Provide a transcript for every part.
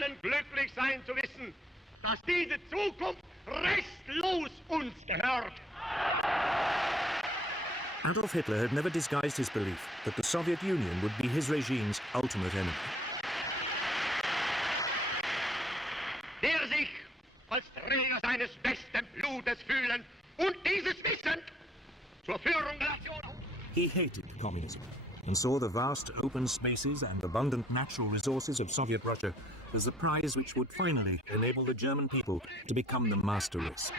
können glücklich sein zu wissen, dass diese Zukunft restlos uns gehört. Adolf Hitler had never disguised his belief that the Soviet Union would be his regime's ultimate enemy. Der sich als Träger seines besten Blutes fühlen und dieses Wissen zur Führung der Nation. He hated communism and saw the vast open spaces and abundant natural resources of Soviet Russia as the prize which would finally enable the German people to become the master race.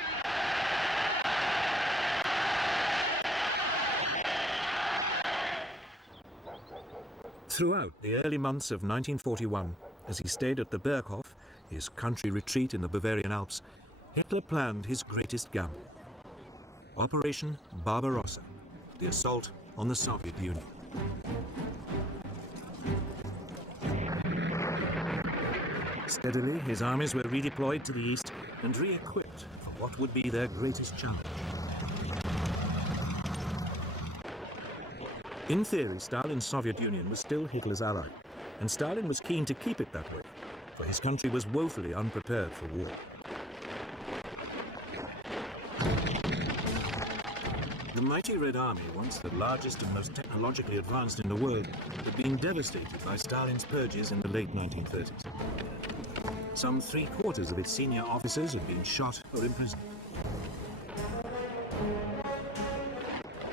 Throughout the early months of 1941, as he stayed at the Berghof, his country retreat in the Bavarian Alps, Hitler planned his greatest gamble. Operation Barbarossa, the assault on the Soviet Union. Steadily, his armies were redeployed to the east and re-equipped for what would be their greatest challenge. In theory, Stalin's Soviet Union was still Hitler's ally, and Stalin was keen to keep it that way, for his country was woefully unprepared for war. The mighty Red Army, once the largest and most technologically advanced in the world, had been devastated by Stalin's purges in the late 1930s. Some three-quarters of its senior officers had been shot or imprisoned.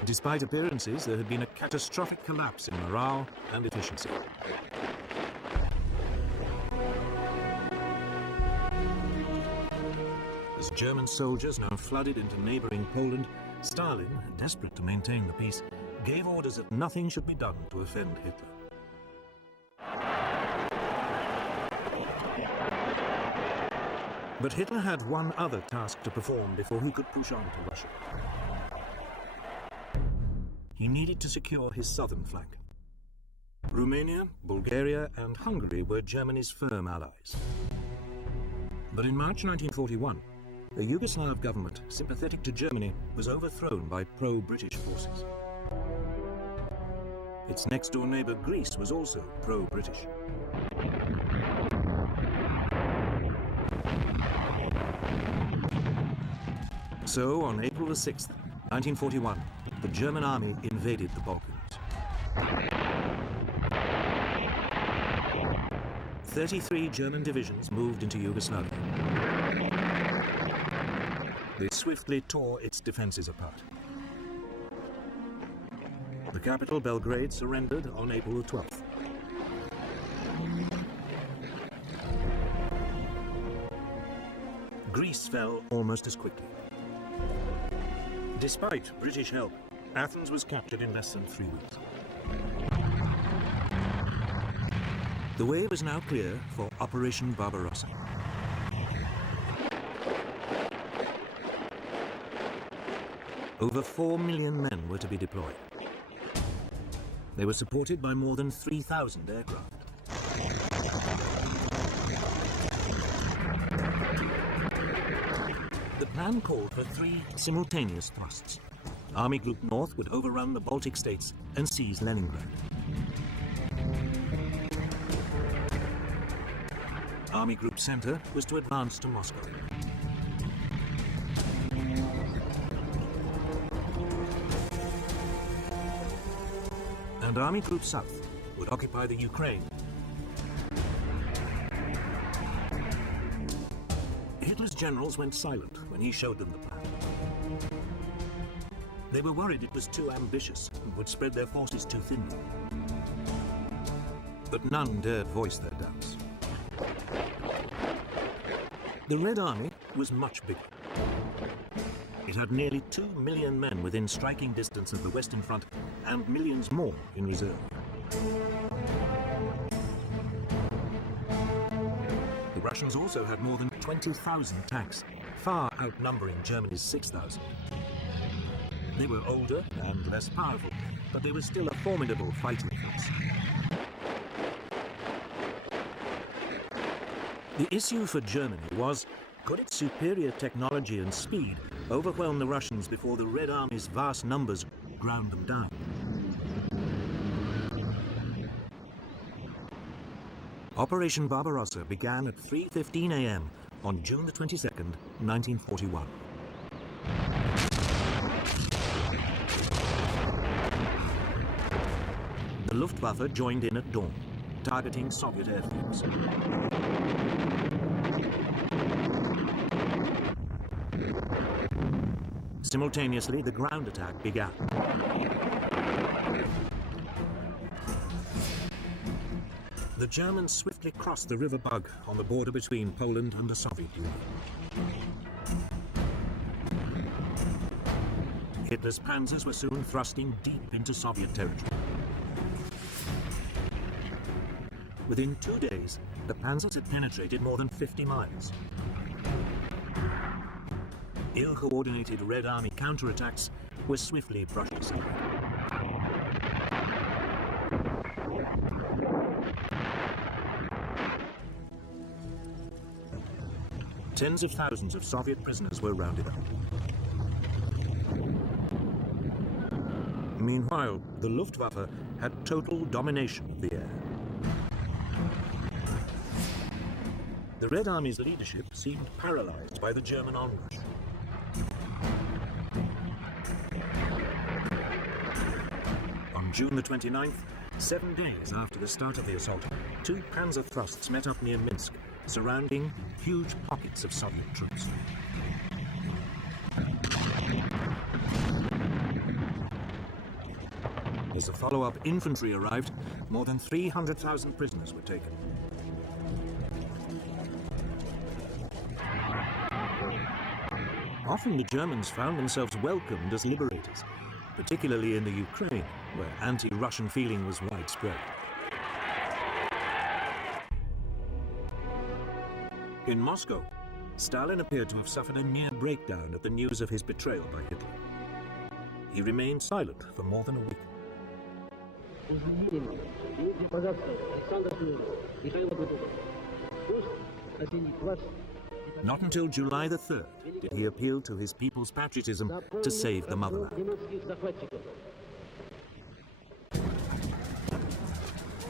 Despite appearances, there had been a catastrophic collapse in morale and efficiency. As German soldiers now flooded into neighboring Poland, Stalin, desperate to maintain the peace, gave orders that nothing should be done to offend Hitler. But Hitler had one other task to perform before he could push on to Russia. He needed to secure his southern flank. Romania, Bulgaria, and Hungary were Germany's firm allies. But in March 1941, the Yugoslav government, sympathetic to Germany, was overthrown by pro-British forces. Its next-door neighbor Greece was also pro-British. So, on April the 6th, 1941, the German army invaded the Balkans. 33 German divisions moved into Yugoslavia. They swiftly tore its defenses apart. The capital, Belgrade, surrendered on April the 12th. Greece fell almost as quickly. Despite British help, Athens was captured in less than 3 weeks. The way was now clear for Operation Barbarossa. Over 4 million men were to be deployed. They were supported by more than 3,000 aircraft. The plan called for 3 simultaneous thrusts. Army Group North would overrun the Baltic states and seize Leningrad. Army Group Center was to advance to Moscow. And Army Group South would occupy the Ukraine. Hitler's generals went silent when he showed them the plan. They were worried it was too ambitious and would spread their forces too thinly. But none dared voice their doubts. The Red Army was much bigger. It had nearly 2 million men within striking distance of the Western Front and millions more in reserve. The Russians also had more than 20,000 tanks, far outnumbering Germany's 6,000. They were older and less powerful, but they were still a formidable fighting force. The issue for Germany was, could its superior technology and speed overwhelm the Russians before the Red Army's vast numbers ground them down? Operation Barbarossa began at 3:15 a.m. on June the 22nd, 1941. The Luftwaffe joined in at dawn, targeting Soviet airfields. Simultaneously, the ground attack began. The Germans swiftly crossed the River Bug on the border between Poland and the Soviet Union. Hitler's panzers were soon thrusting deep into Soviet territory. Within 2 days, the panzers had penetrated more than 50 miles. Ill-coordinated Red Army counterattacks were swiftly brushed aside. Tens of thousands of Soviet prisoners were rounded up. Meanwhile, the Luftwaffe had total domination of the air. The Red Army's leadership seemed paralyzed by the German onrush. On June the 29th, 7 days after the start of the assault, 2 panzer thrusts met up near Minsk, surrounding huge pockets of Soviet troops. As the follow-up infantry arrived, more than 300,000 prisoners were taken. Often the Germans found themselves welcomed as liberators, particularly in the Ukraine, where anti-Russian feeling was widespread. In Moscow, Stalin appeared to have suffered a near breakdown at the news of his betrayal by Hitler. He remained silent for more than a week. Not until July the 3rd did he appeal to his people's patriotism to save the motherland.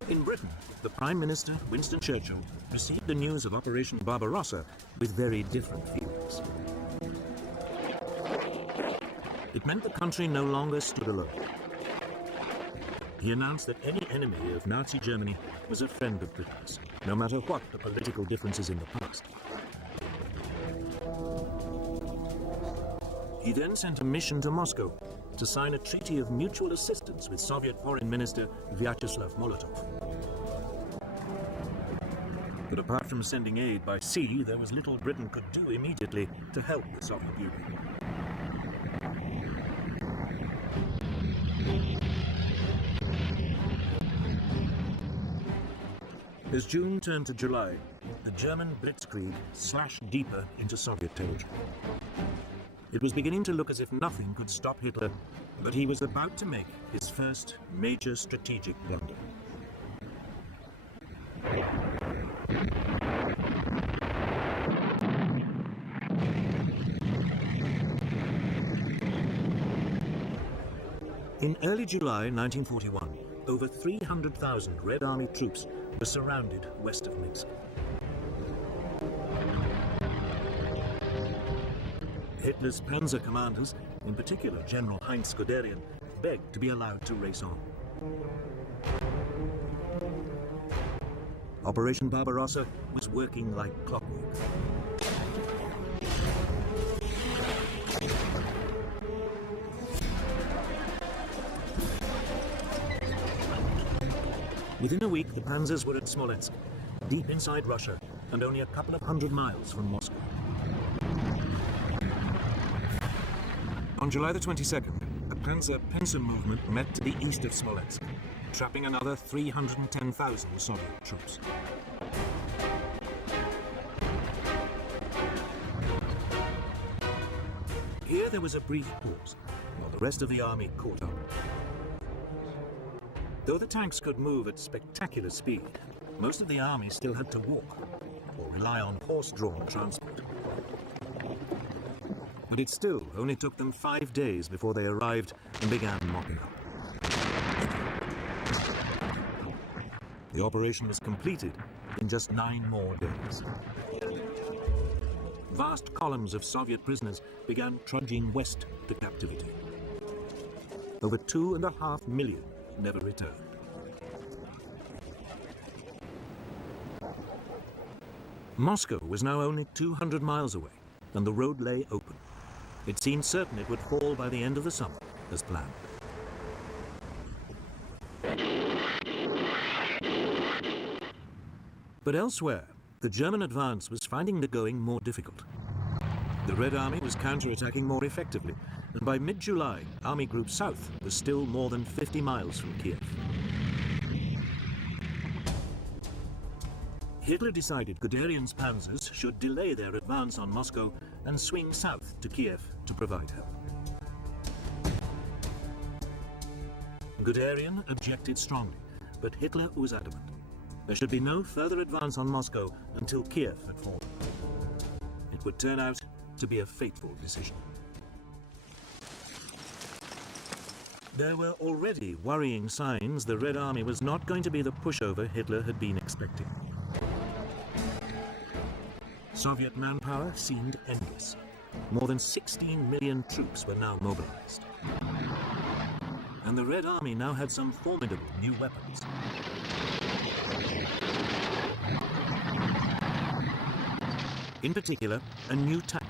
In Britain, the Prime Minister, Winston Churchill, received the news of Operation Barbarossa with very different feelings. It meant the country no longer stood alone. He announced that any enemy of Nazi Germany was a friend of Britain's, no matter what the political differences in the past. He then sent a mission to Moscow to sign a treaty of mutual assistance with Soviet Foreign Minister Vyacheslav Molotov. But apart from sending aid by sea, there was little Britain could do immediately to help the Soviet Union. As June turned to July, the German blitzkrieg slashed deeper into Soviet territory. It was beginning to look as if nothing could stop Hitler, but he was about to make his first major strategic blunder. In early July 1941, over 300,000 Red Army troops were surrounded west of Minsk. Hitler's panzer commanders, in particular General Heinz Guderian, begged to be allowed to race on. Operation Barbarossa was working like clockwork. Within a week, the panzers were at Smolensk, deep inside Russia, and only a couple of hundred miles from Moscow. On July the 22nd, a panzer pincer movement met to the east of Smolensk, trapping another 310,000 Soviet troops. Here there was a brief pause, while the rest of the army caught up. Though the tanks could move at spectacular speed, most of the army still had to walk or rely on horse-drawn transport. But it still only took them 5 days before they arrived and began mopping up. The operation was completed in just 9 more days. Vast columns of Soviet prisoners began trudging west to captivity. Over 2.5 million never returned. Moscow was now only 200 miles away, and the road lay open. It seemed certain it would fall by the end of the summer, as planned. But elsewhere, the German advance was finding the going more difficult. The Red Army was counterattacking more effectively, and by mid-July, Army Group South was still more than 50 miles from Kiev. Hitler decided Guderian's panzers should delay their advance on Moscow and swing south to Kiev to provide help. Guderian objected strongly, but Hitler was adamant. There should be no further advance on Moscow until Kiev had fallen. It would turn out to be a fateful decision. There were already worrying signs the Red Army was not going to be the pushover Hitler had been expecting. Soviet manpower seemed endless. More than 16 million troops were now mobilized. And the Red Army now had some formidable new weapons. In particular, a new tank,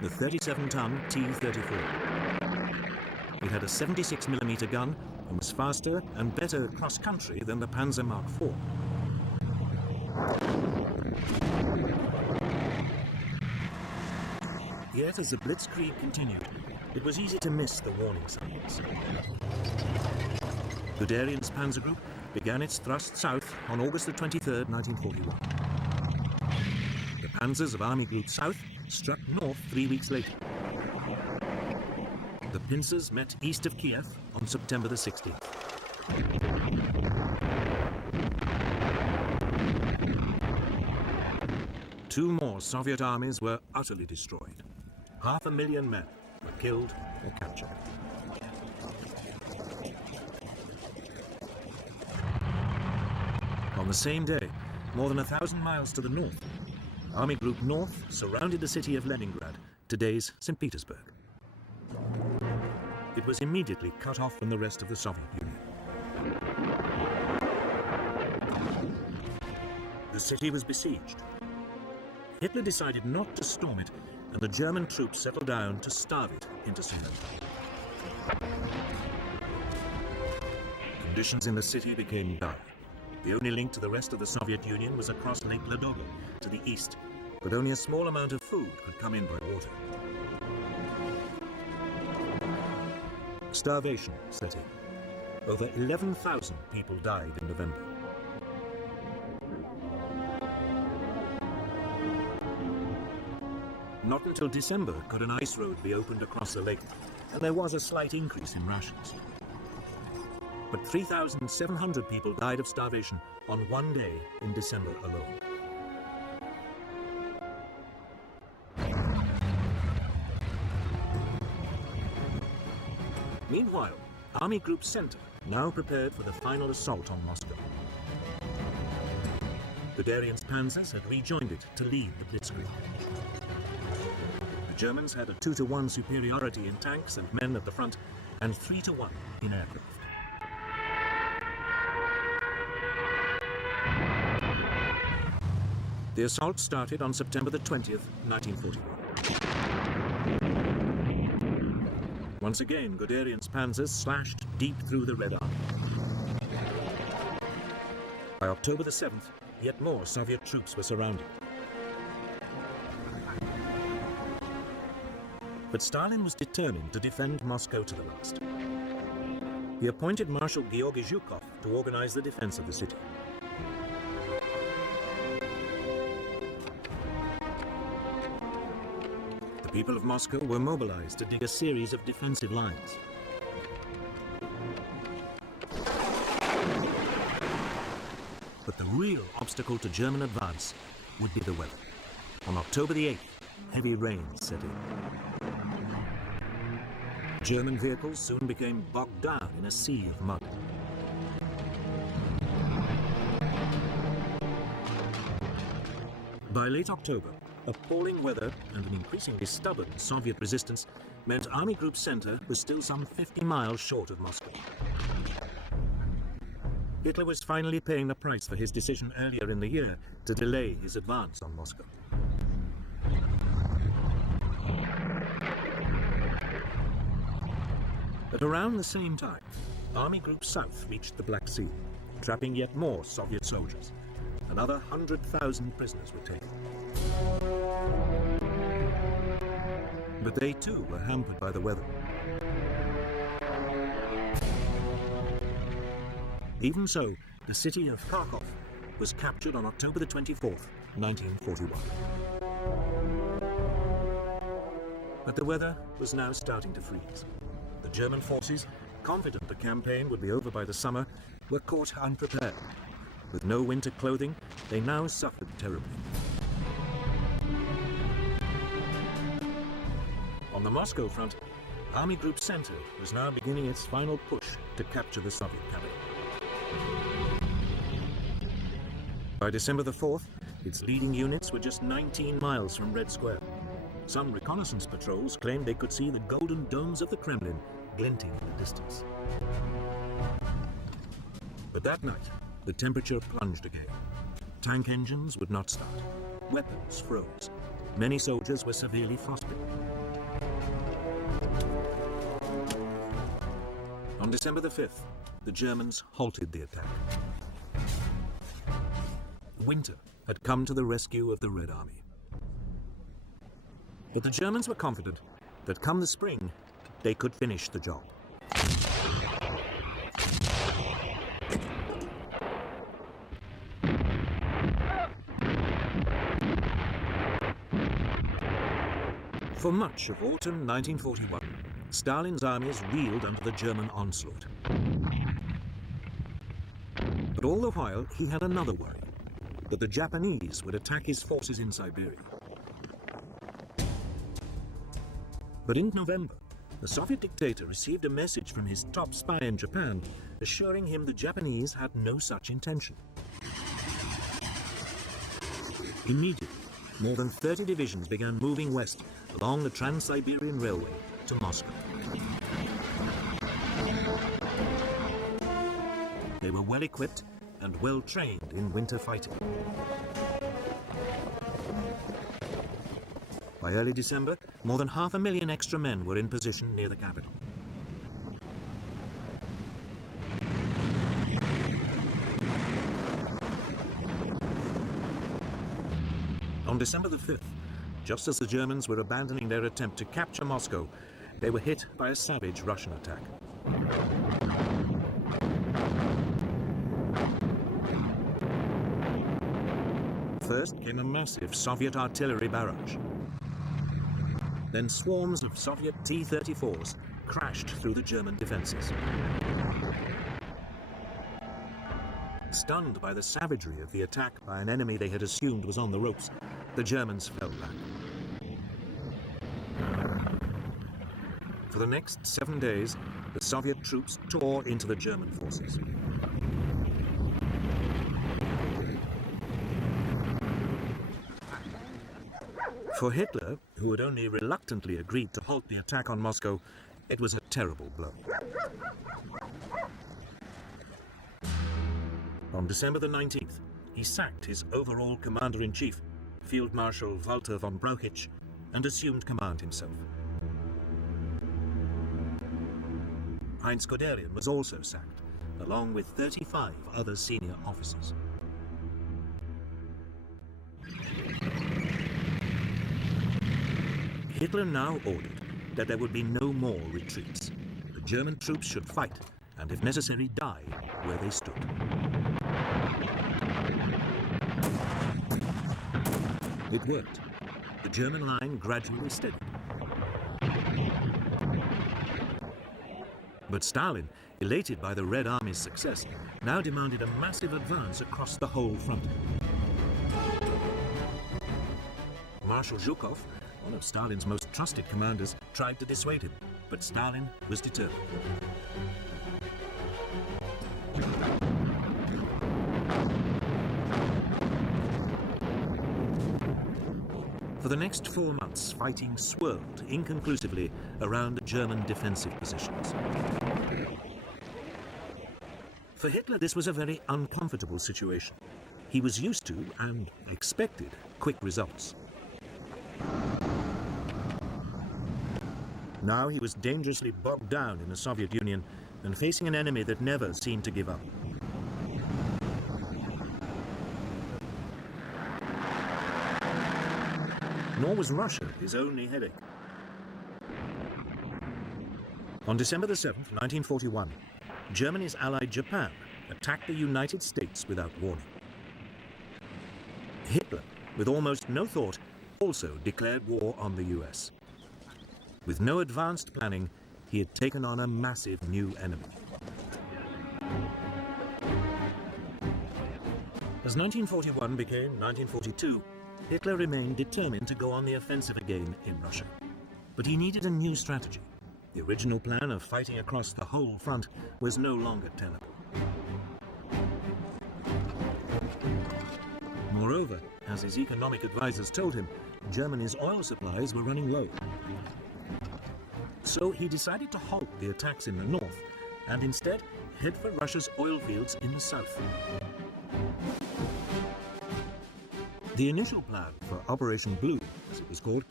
the 37-ton T-34. It had a 76mm gun and was faster and better cross-country than the Panzer Mark IV. Yet, as the blitzkrieg continued, it was easy to miss the warning signs. Guderian's Panzer Group began its thrust south on August the 23rd, 1941. The panzers of Army Group South struck north 3 weeks later. The pincers met east of Kiev on September the 16th. Two more Soviet armies were utterly destroyed. 500,000 men were killed or captured. On the same day, more than 1,000 miles to the north, Army Group North surrounded the city of Leningrad, today's St. Petersburg. It was immediately cut off from the rest of the Soviet Union. The city was besieged. Hitler decided not to storm it, and the German troops settled down to starve it into surrender. Conditions in the city became dire. The only link to the rest of the Soviet Union was across Lake Ladoga to the east, but only a small amount of food could come in by water. Starvation set in. Over 11,000 people died in November. Not until December could an ice road be opened across the lake, and there was a slight increase in rations. But 3,700 people died of starvation on one day in December alone. Meanwhile, Army Group Center now prepared for the final assault on Moscow. Guderian's panzers had rejoined it to lead the blitzkrieg. The Germans had a 2-to-1 superiority in tanks and men at the front, and 3-to-1 in aircraft. The assault started on September the 20th, 1941. Once again, Guderian's panzers slashed deep through the Red Army. By October the 7th, yet more Soviet troops were surrounded. But Stalin was determined to defend Moscow to the last. He appointed Marshal Georgy Zhukov to organize the defense of the city. The people of Moscow were mobilized to dig a series of defensive lines. But the real obstacle to German advance would be the weather. On October the 8th, heavy rains set in. German vehicles soon became bogged down in a sea of mud. By late October, appalling weather and an increasingly stubborn Soviet resistance meant Army Group Center was still some 50 miles short of Moscow. Hitler was finally paying the price for his decision earlier in the year to delay his advance on Moscow. At around the same time, Army Group South reached the Black Sea, trapping yet more Soviet soldiers. Another 100,000 prisoners were taken. But they too were hampered by the weather. Even so, the city of Kharkov was captured on October the 24th, 1941. But the weather was now starting to freeze. The German forces, confident the campaign would be over by the summer, were caught unprepared. With no winter clothing, they now suffered terribly. On the Moscow front, Army Group Center was now beginning its final push to capture the Soviet capital. By December the 4th, its leading units were just 19 miles from Red Square. Some reconnaissance patrols claimed they could see the golden domes of the Kremlin glinting in the distance. But that night, the temperature plunged again. Tank engines would not start. Weapons froze. Many soldiers were severely frostbitten. On December the 5th, the Germans halted the attack. Winter had come to the rescue of the Red Army. But the Germans were confident that come the spring, they could finish the job. For much of autumn 1941, Stalin's armies reeled under the German onslaught. But all the while, he had another worry, that the Japanese would attack his forces in Siberia. But in November, the Soviet dictator received a message from his top spy in Japan, assuring him the Japanese had no such intention. Immediately, more than 30 divisions began moving west along the Trans-Siberian Railway to Moscow. They were well equipped and well trained in winter fighting. By early December, more than 500,000 extra men were in position near the capital. On December the 5th, just as the Germans were abandoning their attempt to capture Moscow, they were hit by a savage Russian attack. First came a massive Soviet artillery barrage. Then swarms of Soviet T-34s crashed through the German defenses. Stunned by the savagery of the attack by an enemy they had assumed was on the ropes, the Germans fell back. For the next 7 days, the Soviet troops tore into the German forces. For Hitler, who had only reluctantly agreed to halt the attack on Moscow, it was a terrible blow. On December the 19th, he sacked his overall commander-in-chief, Field Marshal Walter von Brauchitsch, and assumed command himself. Heinz Guderian was also sacked, along with 35 other senior officers. Hitler now ordered that there would be no more retreats. The German troops should fight, and if necessary, die where they stood. It worked. The German line gradually steadied. But Stalin, elated by the Red Army's success, now demanded a massive advance across the whole front. Marshal Zhukov, one of Stalin's most trusted commanders, tried to dissuade him, but Stalin was determined. For the next 4 months, fighting swirled inconclusively around German defensive positions. For Hitler, this was a very uncomfortable situation. He was used to, and expected, quick results. Now he was dangerously bogged down in the Soviet Union and facing an enemy that never seemed to give up. Nor was Russia his only headache. On December the 7th, 1941, Germany's ally Japan attacked the United States without warning. Hitler, with almost no thought, also declared war on the US. With no advanced planning, he had taken on a massive new enemy. As 1941 became 1942, Hitler remained determined to go on the offensive again in Russia. But he needed a new strategy. The original plan of fighting across the whole front was no longer tenable. Moreover, as his economic advisors told him, Germany's oil supplies were running low. So he decided to halt the attacks in the north and instead head for Russia's oil fields in the south. The initial plan for Operation Blue, as it was called,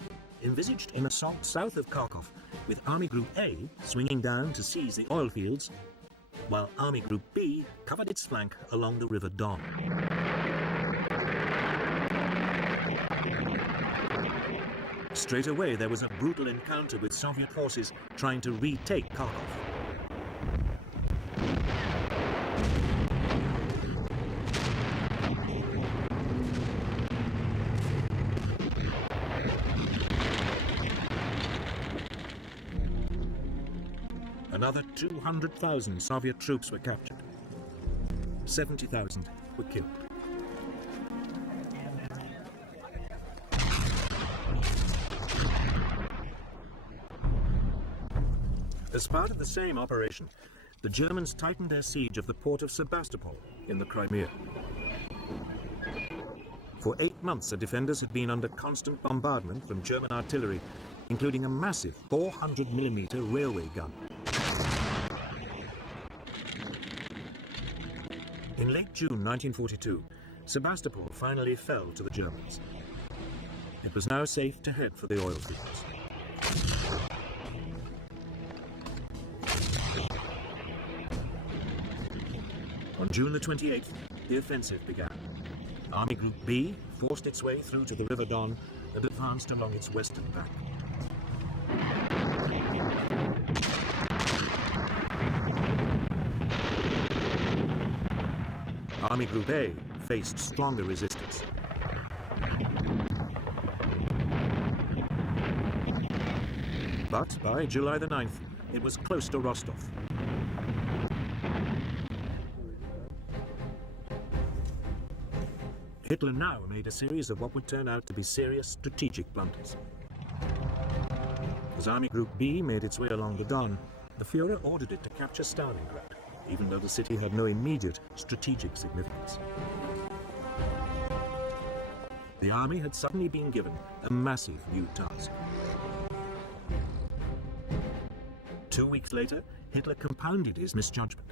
envisaged an assault south of Kharkov, with Army Group A swinging down to seize the oil fields, while Army Group B covered its flank along the River Don. Straight away, there was a brutal encounter with Soviet forces trying to retake Kharkov. Another 200,000 Soviet troops were captured. 70,000 were killed. As part of the same operation, the Germans tightened their siege of the port of Sebastopol in the Crimea. For 8 months, the defenders had been under constant bombardment from German artillery, including a massive 400mm railway gun. In late June 1942, Sebastopol finally fell to the Germans. It was now safe to head for the oil fields. On June the 28th, the offensive began. Army Group B forced its way through to the River Don and advanced along its western bank. Army Group A faced stronger resistance. But by July the 9th, it was close to Rostov. Hitler now made a series of what would turn out to be serious strategic blunders. As Army Group B made its way along the Don, the Führer ordered it to capture Stalingrad, even though the city had no immediate strategic significance. The army had suddenly been given a massive new task. 2 weeks later, Hitler compounded his misjudgment.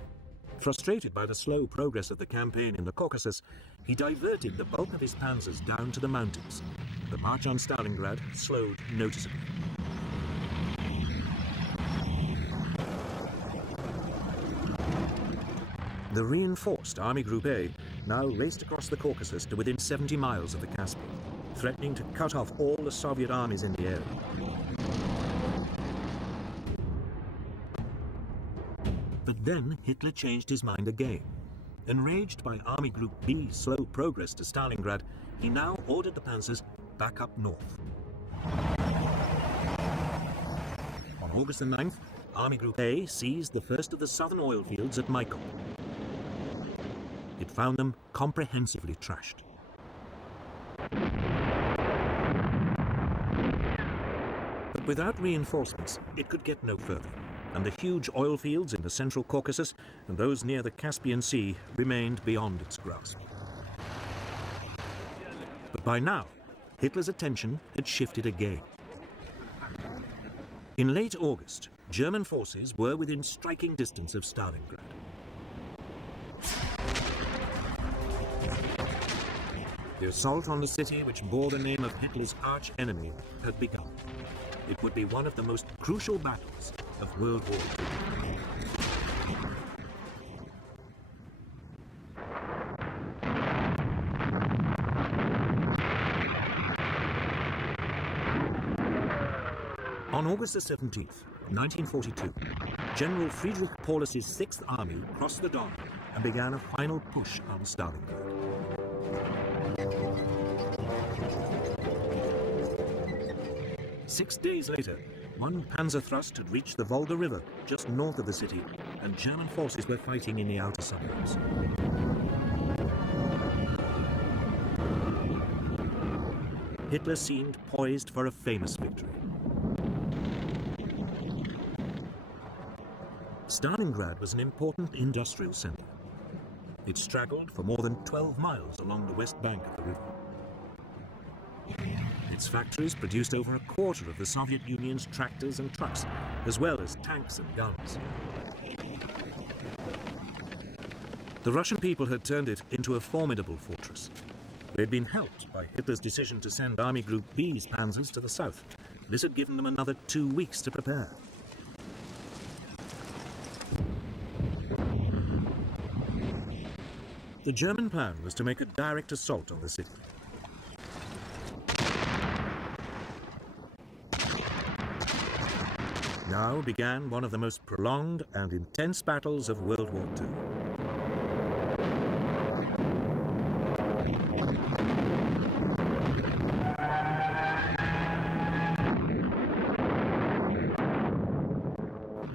Frustrated by the slow progress of the campaign in the Caucasus, he diverted the bulk of his panzers down to the mountains. The march on Stalingrad slowed noticeably. The reinforced Army Group A now raced across the Caucasus to within 70 miles of the Caspian, threatening to cut off all the Soviet armies in the area. But then Hitler changed his mind again. Enraged by Army Group B's slow progress to Stalingrad, he now ordered the panzers back up north. On August the 9th, Army Group A seized the first of the southern oil fields at Maikop. It found them comprehensively trashed. But without reinforcements, it could get no further, and the huge oil fields in the central Caucasus and those near the Caspian Sea remained beyond its grasp. But by now, Hitler's attention had shifted again. In late August, German forces were within striking distance of Stalingrad. The assault on the city, which bore the name of Hitler's arch-enemy, had begun. It would be one of the most crucial battles of World War II. On August the 17th, 1942, General Friedrich Paulus's Sixth Army crossed the Don and began a final push on Stalingrad. Six days later, one panzer thrust had reached the Volga River just north of the city, and German forces were fighting in the outer suburbs. Hitler seemed poised for a famous victory. Stalingrad was an important industrial center. It straggled for more than 12 miles along the west bank of the river. Its factories produced over a quarter of the Soviet Union's tractors and trucks, as well as tanks and guns. The Russian people had turned it into a formidable fortress. They had been helped by Hitler's decision to send Army Group B's panzers to the south. This had given them another 2 weeks to prepare. The German plan was to make a direct assault on the city. Now began one of the most prolonged and intense battles of World War II.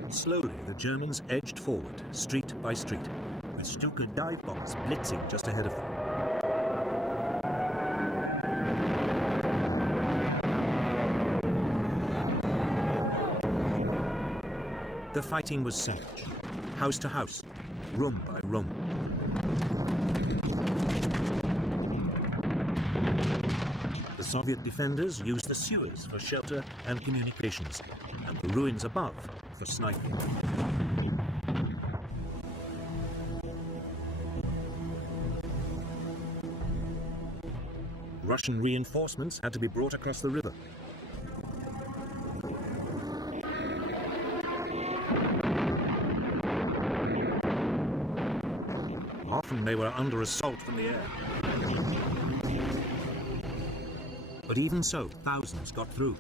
Slowly, the Germans edged forward, street by street, with Stuka dive bombers blitzing just ahead of them. The fighting was savage, house to house, room by room. The Soviet defenders used the sewers for shelter and communications, and the ruins above for sniping. Russian reinforcements had to be brought across the river. Often they were under assault from the air. But even so, thousands got through.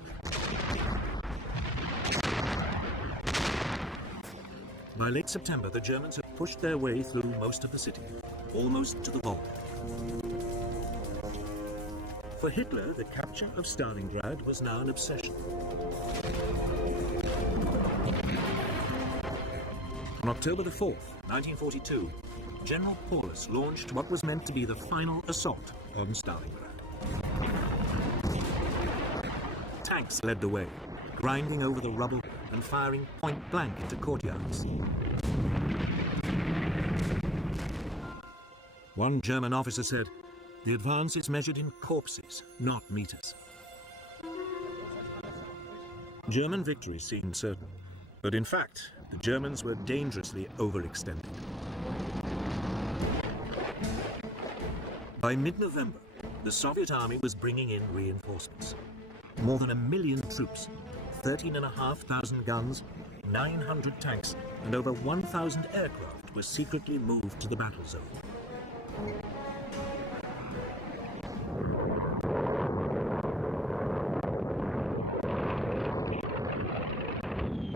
By late September, the Germans had pushed their way through most of the city, almost to the Volga. For Hitler, the capture of Stalingrad was now an obsession. On October the 4th, 1942, General Paulus launched what was meant to be the final assault on Stalingrad. Tanks led the way, grinding over the rubble and firing point-blank into courtyards. One German officer said, "The advance is measured in corpses, not meters." German victory seemed certain, but in fact, the Germans were dangerously overextended. By mid-November, the Soviet army was bringing in reinforcements. More than 1 million troops, 13,500 guns, 900 tanks, and over 1,000 aircraft were secretly moved to the battle zone.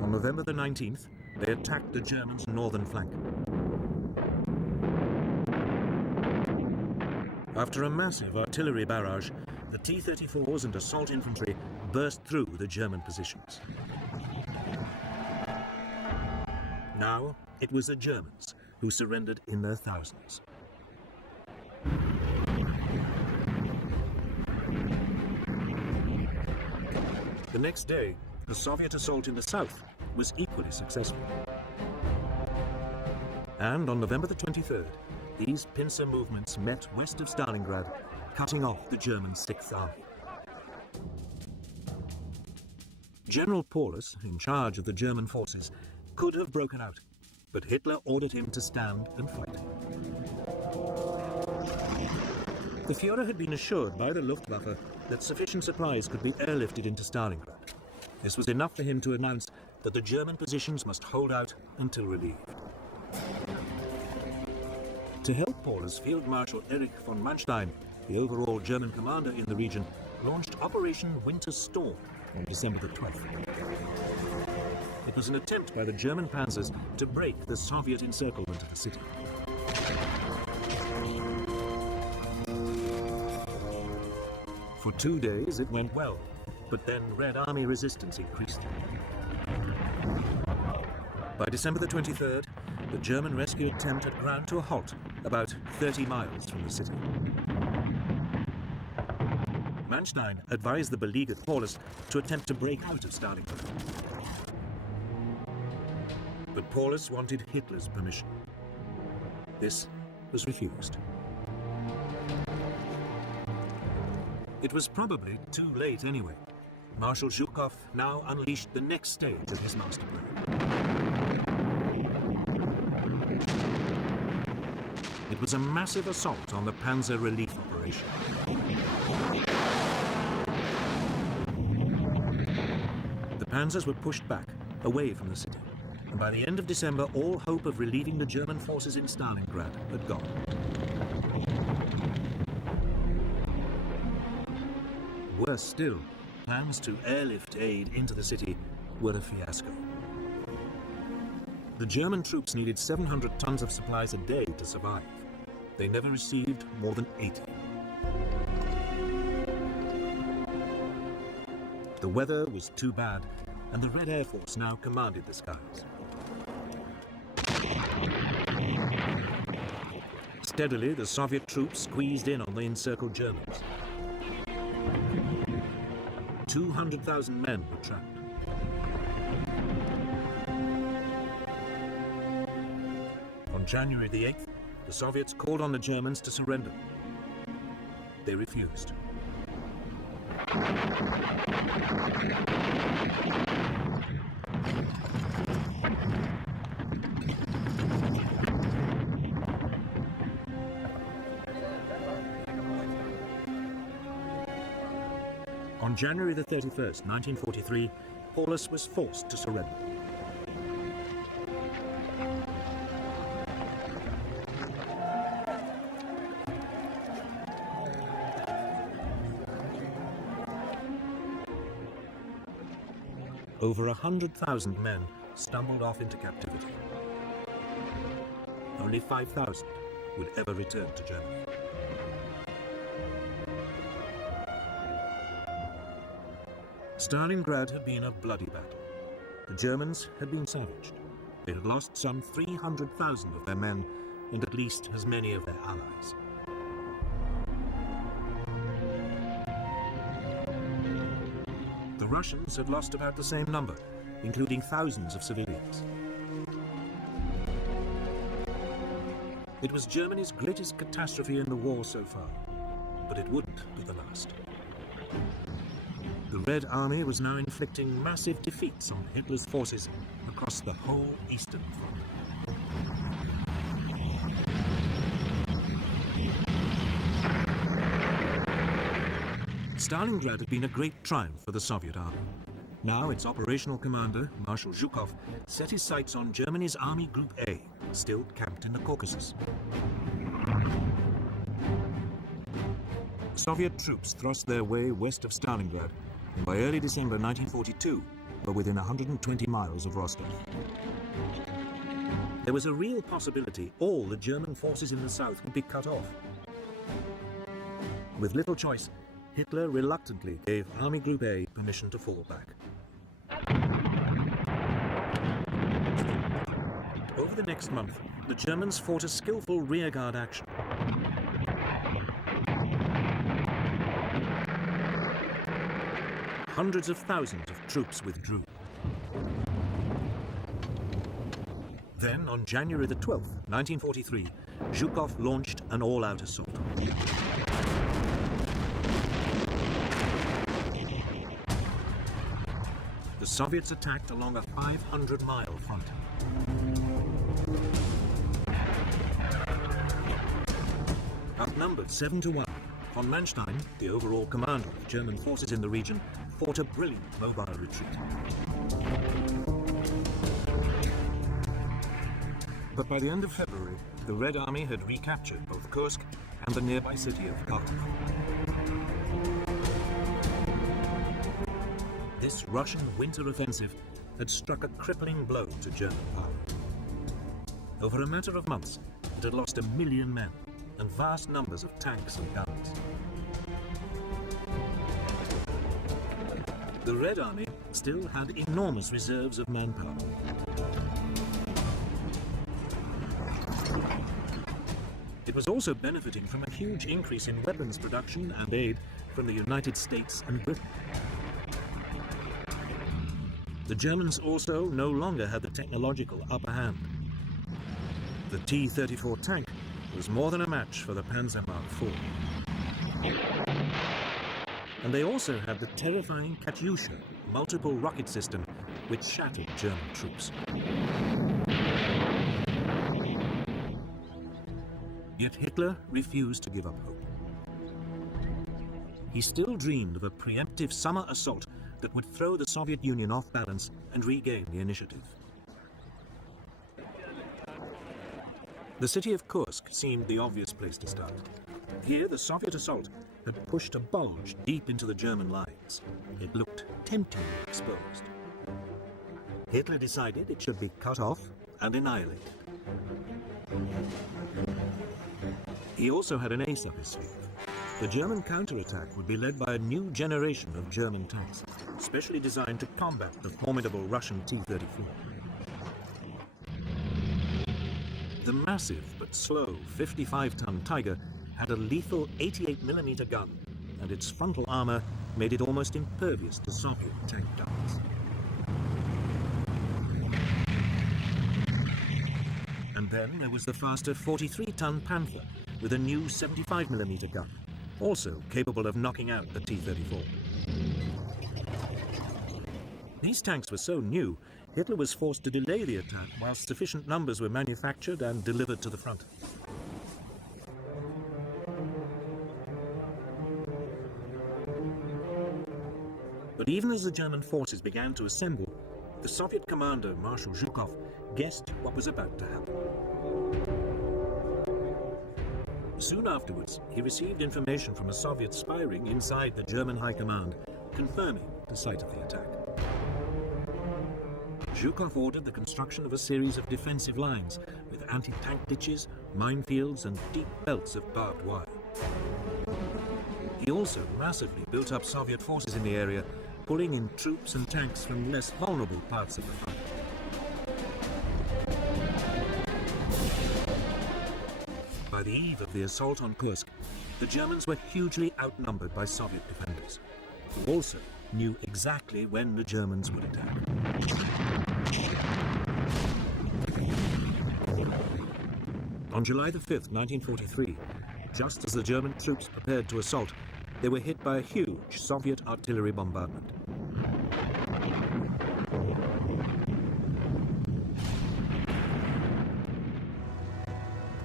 On November the 19th, they attacked the Germans' northern flank. After a massive artillery barrage, the T-34s and assault infantry burst through the German positions. Now, it was the Germans who surrendered in their thousands. The next day, the Soviet assault in the south was equally successful. And on November the 23rd, these pincer movements met west of Stalingrad, cutting off the German Sixth Army. General Paulus, in charge of the German forces, could have broken out, but Hitler ordered him to stand and fight. The Führer had been assured by the Luftwaffe that sufficient supplies could be airlifted into Stalingrad. This was enough for him to announce that the German positions must hold out until relieved. To help Paulus, Field Marshal Erich von Manstein, the overall German commander in the region, launched Operation Winter Storm on December the 12th. It was an attempt by the German panzers to break the Soviet encirclement of the city. For 2 days it went well, but then Red Army resistance increased. By December the 23rd, the German rescue attempt had ground to a halt about 30 miles from the city. Manstein advised the beleaguered Paulus to attempt to break out of Stalingrad. But Paulus wanted Hitler's permission. This was refused. It was probably too late anyway. Marshal Zhukov now unleashed the next stage of his master plan. It was a massive assault on the Panzer Relief Operation. The panzers were pushed back, away from the city, and by the end of December, all hope of relieving the German forces in Stalingrad had gone. Worse still, plans to airlift aid into the city were a fiasco. The German troops needed 700 tons of supplies a day to survive. They never received more than 80. The weather was too bad, and the Red Air Force now commanded the skies. Steadily, the Soviet troops squeezed in on the encircled Germans. 200,000 men were trapped. On January the 8th, the Soviets called on the Germans to surrender. They refused. On January the 31st, 1943, Paulus was forced to surrender. Over 100,000 men stumbled off into captivity. Only 5,000 would ever return to Germany. Stalingrad had been a bloody battle. The Germans had been savaged. They had lost some 300,000 of their men and at least as many of their allies. The Russians had lost about the same number, including thousands of civilians. It was Germany's greatest catastrophe in the war so far, but it wouldn't be the last. The Red Army was now inflicting massive defeats on Hitler's forces across the whole Eastern Front. Stalingrad had been a great triumph for the Soviet army. Now its operational commander, Marshal Zhukov, set his sights on Germany's Army Group A, still camped in the Caucasus. Soviet troops thrust their way west of Stalingrad, and by early December 1942 were within 120 miles of Rostov. There was a real possibility all the German forces in the south would be cut off. With little choice, Hitler reluctantly gave Army Group A permission to fall back. Over the next month, the Germans fought a skillful rearguard action. Hundreds of thousands of troops withdrew. Then, on January the 12th, 1943, Zhukov launched an all-out assault. The Soviets attacked along a 500-mile front. Outnumbered 7-1, von Manstein, the overall commander of the German forces in the region, fought a brilliant mobile retreat. But by the end of February, the Red Army had recaptured both Kursk and the nearby city of Kharkov. This Russian winter offensive had struck a crippling blow to German power. Over a matter of months, it had lost 1 million men and vast numbers of tanks and guns. The Red Army still had enormous reserves of manpower. It was also benefiting from a huge increase in weapons production and aid from the United States and Britain. The Germans also no longer had the technological upper hand. The T-34 tank was more than a match for the Panzer Mark IV. And they also had the terrifying Katyusha multiple rocket system, which shattered German troops. Yet Hitler refused to give up hope. He still dreamed of a preemptive summer assault that would throw the Soviet Union off balance and regain the initiative. The city of Kursk seemed the obvious place to start. Here, the Soviet assault had pushed a bulge deep into the German lines. It looked temptingly exposed. Hitler decided it should be cut off and annihilated. He also had an ace up his sleeve. The German counterattack would be led by a new generation of German tanks, specially designed to combat the formidable Russian T-34. The massive but slow 55-ton Tiger had a lethal 88mm gun, and its frontal armor made it almost impervious to Soviet tank guns. And then there was the faster 43-ton Panther with a new 75mm gun, also capable of knocking out the T-34. These tanks were so new, Hitler was forced to delay the attack whilst sufficient numbers were manufactured and delivered to the front. But even as the German forces began to assemble, the Soviet commander, Marshal Zhukov, guessed what was about to happen. Soon afterwards, he received information from a Soviet spy ring inside the German High Command, confirming the site of the attack. Zhukov ordered the construction of a series of defensive lines with anti-tank ditches, minefields, and deep belts of barbed wire. He also massively built up Soviet forces in the area, pulling in troops and tanks from less vulnerable parts of the front. By the eve of the assault on Kursk, the Germans were hugely outnumbered by Soviet defenders, who also knew exactly when the Germans would attack. On July the 5th, 1943, just as the German troops prepared to assault, they were hit by a huge Soviet artillery bombardment.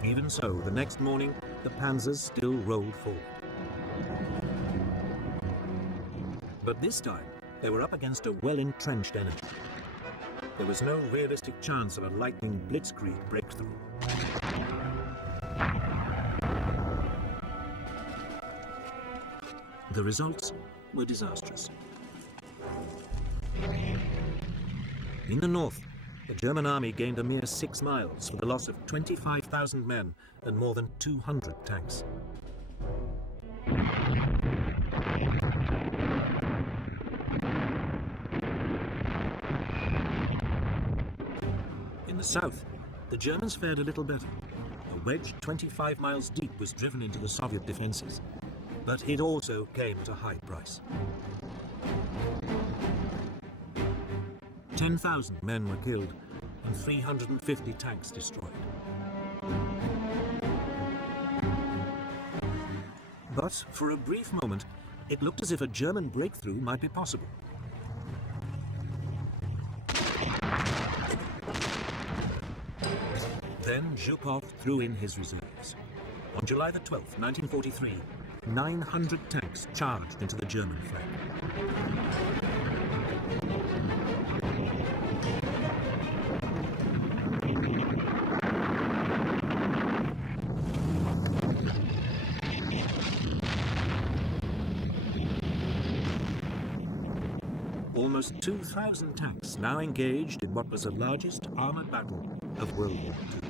Even so, the next morning, the panzers still rolled forward. But this time, they were up against a well-entrenched enemy. There was no realistic chance of a lightning blitzkrieg breakthrough. The results were disastrous. In the north, the German army gained a mere 6 miles for the loss of 25,000 men and more than 200 tanks. In the south, the Germans fared a little better. A wedge 25 miles deep was driven into the Soviet defenses, but it also came at a high price. 10,000 men were killed and 350 tanks destroyed. But for a brief moment, it looked as if a German breakthrough might be possible. Then Zhukov threw in his reserves. On July the 12th, 1943, 900 tanks charged into the German flank. Almost 2,000 tanks now engaged in what was the largest armoured battle of World War II.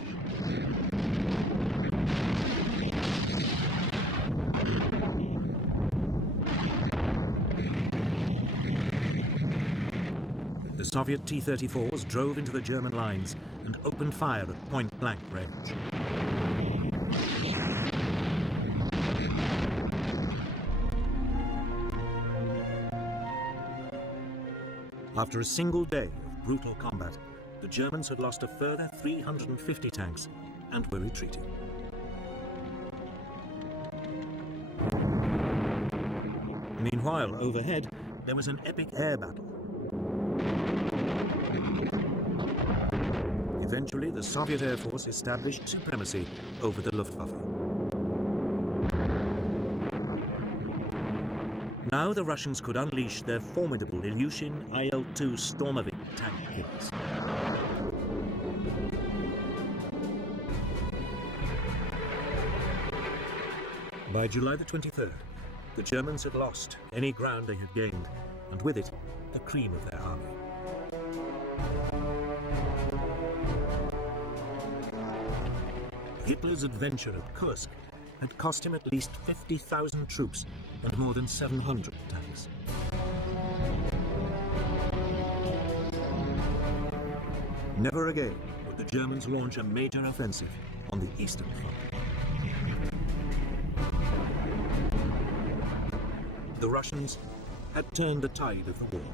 The Soviet T-34s drove into the German lines and opened fire at point-blank range. After a single day of brutal combat, the Germans had lost a further 350 tanks and were retreating. Meanwhile, overhead, there was an epic air battle. Eventually, the Soviet Air Force established supremacy over the Luftwaffe. Now the Russians could unleash their formidable Ilyushin IL-2 Stormovik tank killers. By July the 23rd, the Germans had lost any ground they had gained, and with it, the cream of their army. Hitler's adventure at Kursk had cost him at least 50,000 troops and more than 700 tanks. Never again would the Germans launch a major offensive on the Eastern Front. The Russians had turned the tide of the war.